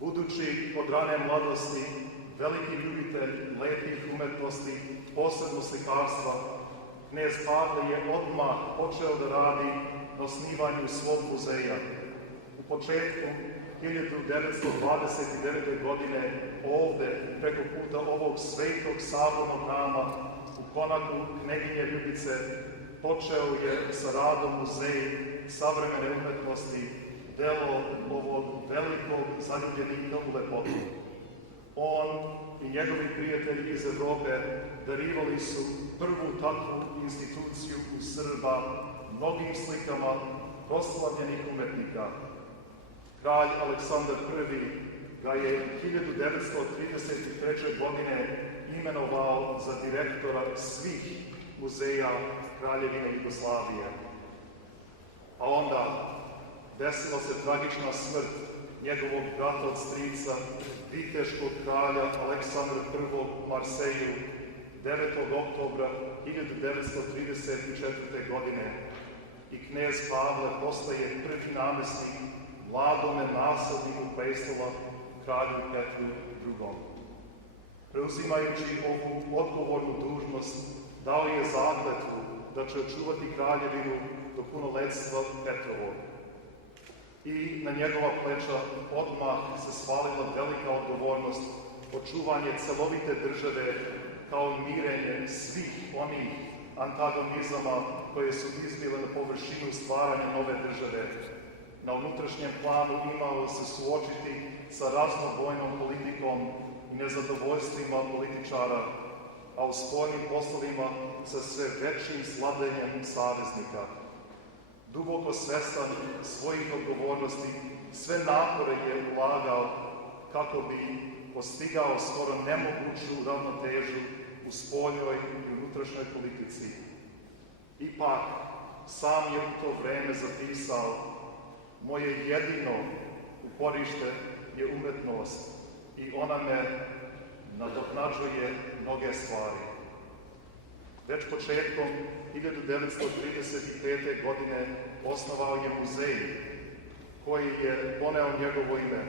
Budući od rane mladosti veliki ljubitelj lepih umetnosti, posebno slikarstva, knez Pavle je odmah počeo da radi na osnivanju svog muzeja. U početku 1929. godine ovde, preko puta ovog svetog Sabornog hrama u konaku kneginje Ljubice, počeo je sa radom muzej savremene umetnosti, delo ovog velikog zaljubljenika u lepotu. On i njegovi prijatelji iz Evrope darivali su prvu takvu instituciju u Srba mnogim slikama proslavljenih umetnika. Kralj Aleksandar I ga je 1933. godine imenovao za direktora svih muzeja Kraljevine Jugoslavije. A onda desila se tragična smrt njegovog brata od strica, viteškog kralja Aleksandra I u Marseju, 9. oktobra 1934. godine i knez Pavle postaje prvi namestnik mladome nasledniku prestola kralju Petru II. Preuzimajući ovu odgovornu dužnost, dao je zakletvu da će očuvati kraljevinu do punoletstva Petrovog. I na njegova pleča odmah se svalila velika odgovornost, očuvanje celovite države kao mirenje svih onih antagonizama koje su izbile na površinu stvaranja nove države. Na unutrašnjem planu imao se suočiti sa raznobojnom politikom i nezadovoljstvima političara, a u spoljnim poslovima sa sve većim slabljenjem saveznika. Duboko svestan svojih odgovornosti, sve napore je ulagao kako bi postigao skoro nemoguću ravnotežu u spoljnoj i unutrašnjoj politici. Ipak, sam je u to vreme zapisao: moje jedino uporište je umetnost i ona me nadoknađuje mnoge stvari. Već početkom 1935. godine osnovao je muzej koji je doneo njegovo ime.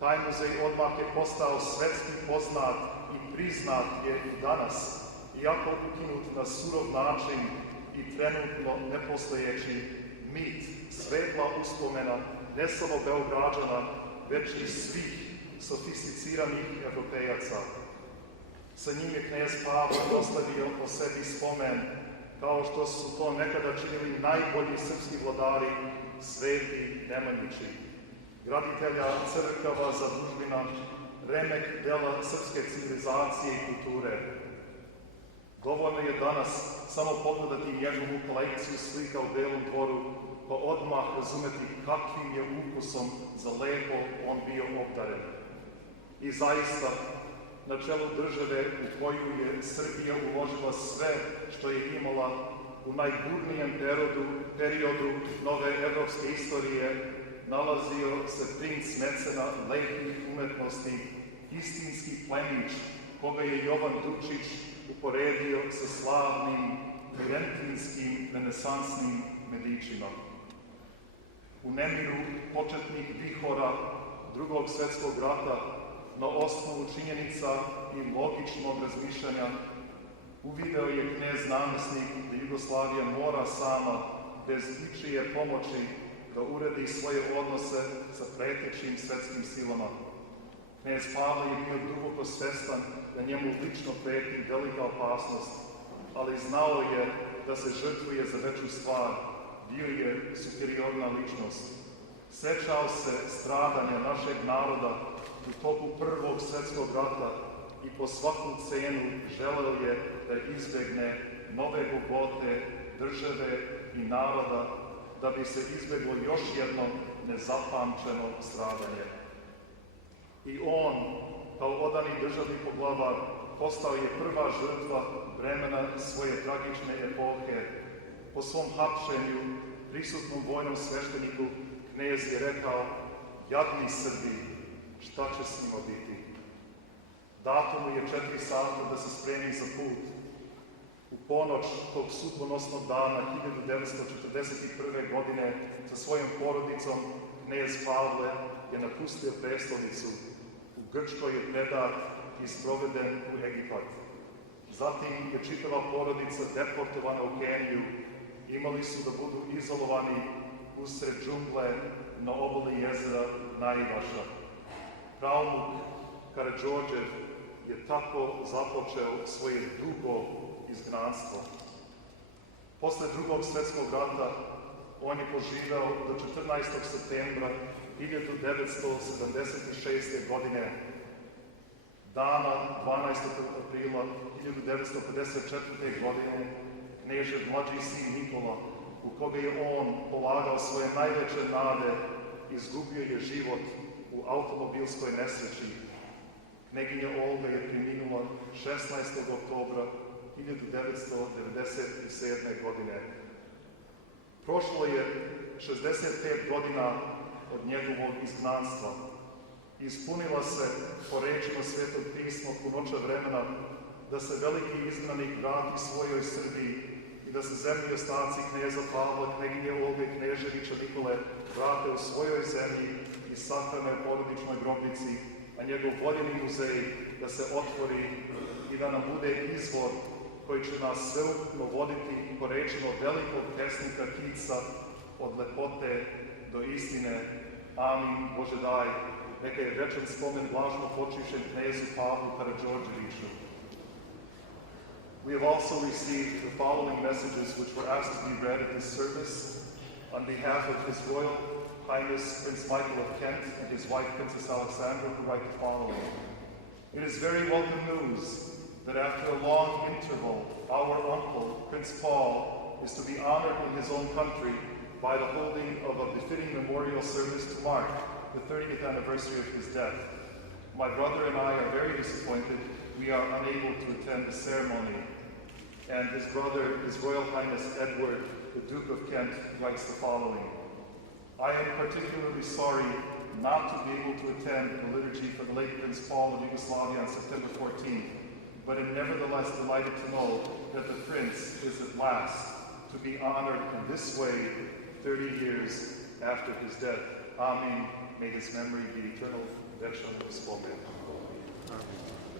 Taj muzej odmah je postao svetski poznat i priznat je i danas, iako ukinut na surov način i trenutno nepostojeći mit svetla uspomena ne samo Beograđana, već i svih sofisticiranih Evropejaca. Sa njim je knez Pavle ostavio po sebi spomen, kao što su to nekada činili najbolji srpski vladari, sveti Nemanjići, graditelja crkava, zadužbina, remek dela srpske civilizacije i kulture. Dovoljno je danas samo pogledati njegovu kolekciju slika u Belom dvoru, pa odmah razumeti kakvim je ukusom za lepo on bio obdaren. I zaista, na čelu države u koju je Srbija uložila sve što je imala u najburnijem periodu nove evropske istorije, nalazio se princ mecena lepih umetnosti, istinski plemić, koga je Jovan Dučić uporedio sa slavnim florentinskim renesansnim medićima. U nemiru početnih vihora Drugog svetskog rata, na osnovu činjenica i logičnog razmišljanja, uvideo je knez namestnik da Jugoslavija mora sama, bez ičije pomoći, da uredi svoje odnose sa pretećim svetskim silama. Knez Pavle je bio duboko svestan da njemu lično preti velika opasnost, ali znao je da se žrtvuje za veću stvar, bio je superiorna ličnost. Sećao se stradanja našeg naroda u toku Prvog svetskog rata i po svaku cenu želeo je da izbegne nove golgote države i naroda, da bi se izbeglo još jedno nezapamćeno stradanje. I on, kao odani državni poglavar, postao je prva žrtva vremena svoje tragične epohe. Po svom hapšenju, prisutnom vojnom svešteniku, knez je rekao: jadni Srbi, šta će s njima biti? Dato mu je 4 sata da se spremi za put. U ponoć tog sudbonosnog dana 1941. godine sa svojom porodicom knez Pavle je napustio prestolnicu, u Grčkoj je predat i sproveden u Egipat. Zatim je čitava porodica deportovana u Keniju, imali su da budu izolovani usred džungle na obali jezera Naivaša. Pavlu Karađorđeviću je tako započeo svoje drugo izgnanstvo. Posle drugog svetskog rata on je poživeo do 14. septembra 1976. godine. Dana 12. aprila 1954. godine Knežev mlađi sin Nikola, u koga je on polagao svoje najveće nade, izgubio je život u automobilskoj nesreći. Kneginja Olga je preminula 16. oktobra 1997. godine. Prošlo je 65 godina od njegovog izgnanstva. Ispunila se, po rečima Svetog pisma, punoća vremena, da se veliki izgnanik vrati svojoj Srbiji i da se zemlji ostaci kneza Pavla, kneginje Olge, Kneževića Nikole vrate u svojoj zemlji i sahrane u porodičnoj grobnici, a njegov voljeni muzej da se otvori i da nam bude izvor koji će nas sveukupno voditi po rečima velikog pesnika Kica od lepote do istine. Amin, Bože daj, neka je večan spomen blažno počišen knezu Pavlu Karađorđeviću. We have also received the following messages which were asked to be read at this service on behalf of His Royal Highness Prince Michael of Kent and his wife Princess Aleksandra, who write the following. It is very welcome news that after a long interval, our uncle, Prince Paul, is to be honored in his own country by the holding of a befitting memorial service to mark the 30th anniversary of his death. My brother and I are very disappointed we are unable to attend the ceremony. And his brother, His Royal Highness Edward, the Duke of Kent, writes the following. I am particularly sorry not to be able to attend the liturgy for the late Prince Paul of Yugoslavia on September 14th, but am nevertheless delighted to know that the Prince is at last to be honored in this way 30 years after his death. Amen. May his memory be eternal. Večan spomen. Amen.